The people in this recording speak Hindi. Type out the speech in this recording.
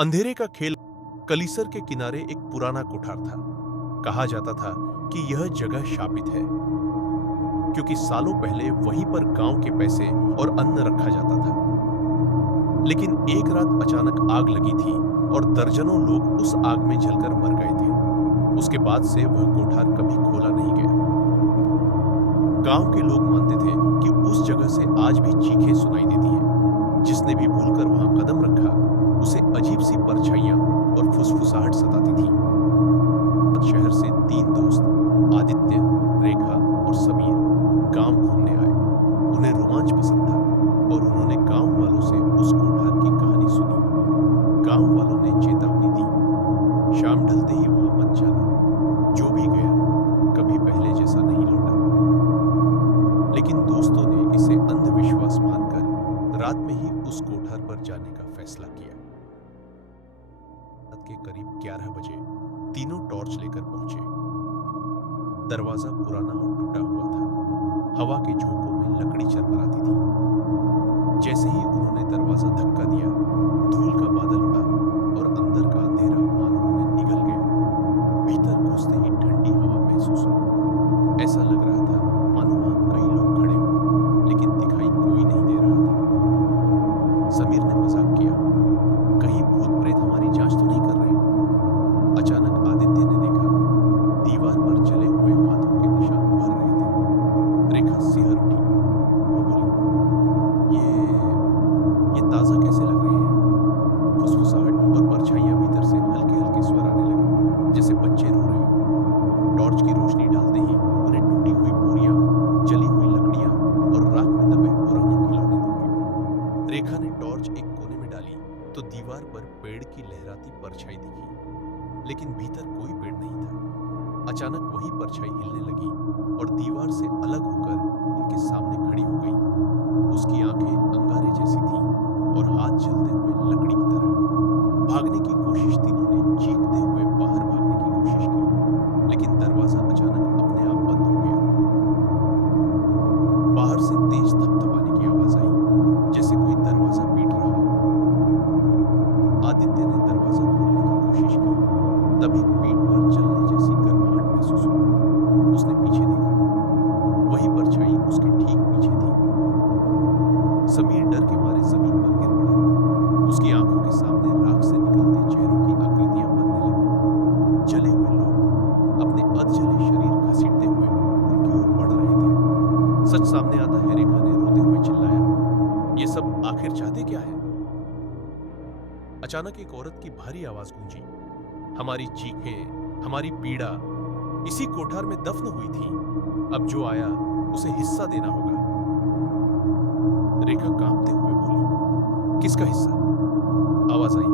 अंधेरे का खेल। कलीसर के किनारे एक पुराना कोठार था। कहा जाता था कि यह जगह शापित है, क्योंकि सालों पहले वहीं पर गांव के पैसे और अन्न रखा जाता था। लेकिन एक रात अचानक आग लगी थी और दर्जनों लोग उस आग में जलकर मर गए थे। उसके बाद से वह कोठार कभी खोला नहीं गया। गांव के लोग मानते थे कि उस जगह से आज भी चीखें सुनाई देती हैं। जिसने भी भूलकर वहां कदम रखा, उसे अजीब सी परछाइयां और फुसफुसाहट सताती थी। शहर से 3 दोस्त आदित्य, रेखा और समीर गांव घूमने आए। उन्हें रोमांच पसंद था और उन्होंने गांव वालों से उस कोठार की कहानी सुनी। गांव वालों ने चेतावनी दी, शाम ढलते ही वहां मत जाना। जो भी गया कभी पहले जैसा नहीं लौटा। लेकिन दोस्तों ने इसे अंधविश्वास मानकर रात में ही उस कोठार पर जाने का फैसला किया। रात के करीब 11 बजे तीनों टॉर्च लेकर पहुंचे। दरवाजा पुराना और टूटा हुआ था। हवा के झोंकों में लकड़ी चरमराती थी। जैसे ही उन्होंने दरवाजा धक्का दिया, धूल का बादल उड़ा और अंदर का अंधेरा मानो उन्हें निगल गया। भीतर घुसते ही ठंडी हवा महसूस हुई। ऐसा लग रहा था मानो वहां कई लोग खड़े हों, लेकिन दिखाई कोई नहीं दे रहा था। समीर ने मजाक किया, कहीं भूत प्रेत हमारी जांच तो नहीं कर रहे। अचानक आदित्य ने देखा, दीवार पर जले हुए हाथों के निशान उभर रहे थे। रेखा सिहर उठी। वो बोली, ये ताजा कैसे लग रहे हैं? फुसफुसाहट और परछाइयां भीतर से हल्के हल्के स्वर आने लगे, जैसे बच्चे रो रहे हो। टॉर्च की रोशनी डालते ही उन्हें टूटी हुई बोरियां, जली हुई लकड़ियां और राख में दबे पुराने खिलौने दिखे। रेखा ने टॉर्च एक कोने में डाली तो दीवार पर पेड़ की लहराती परछाई दिखी, लेकिन भीतर कोई पेड़ नहीं था। अचानक वही परछाई हिलने लगी और दीवार से अलग होकर उनके सामने खड़ी हो गई। उसकी आंखें अंगारे जैसी थीं और हाथ जलते हुए लकड़ी की तरह। भागने की कोशिश तीनों ने चीखते हुए बाहर भागने की कोशिश की, लेकिन दरवाजा अचानक अपने आप बंद हो गया। बाहर से तेज थपथपाने की आवाज आई, जैसे कोई दरवाजा पीट रहा हो। आदित्य ने दरवाजा खोलने की कोशिश की, तभी पीठ पर जलने जैसी गर्माहट महसूस हुई। उसने पीछे देखा, वही परछाई उसके ठीक पीछे थी। समीर डर के मारे जमीन पर गिर पड़ा। उसकी आंखों के सामने राख से निकलते चेहरों की आकृतियां बनने लगी। जले हुए लोग अपने अधजले शरीर घसीटते हुए उनकी ओर बढ़ रहे थे। सच सामने आता है, रेखा ने रोते हुए चिल्लाया। ये सब आखिर चाहते क्या है? अचानक एक औरत की भारी आवाज गूंजी, हमारी चीखें, हमारी पीड़ा इसी कोठार में दफन हुई थी। अब जो आया उसे हिस्सा देना होगा। रेखा कांपते हुए बोली, किसका हिस्सा? आवाज आई,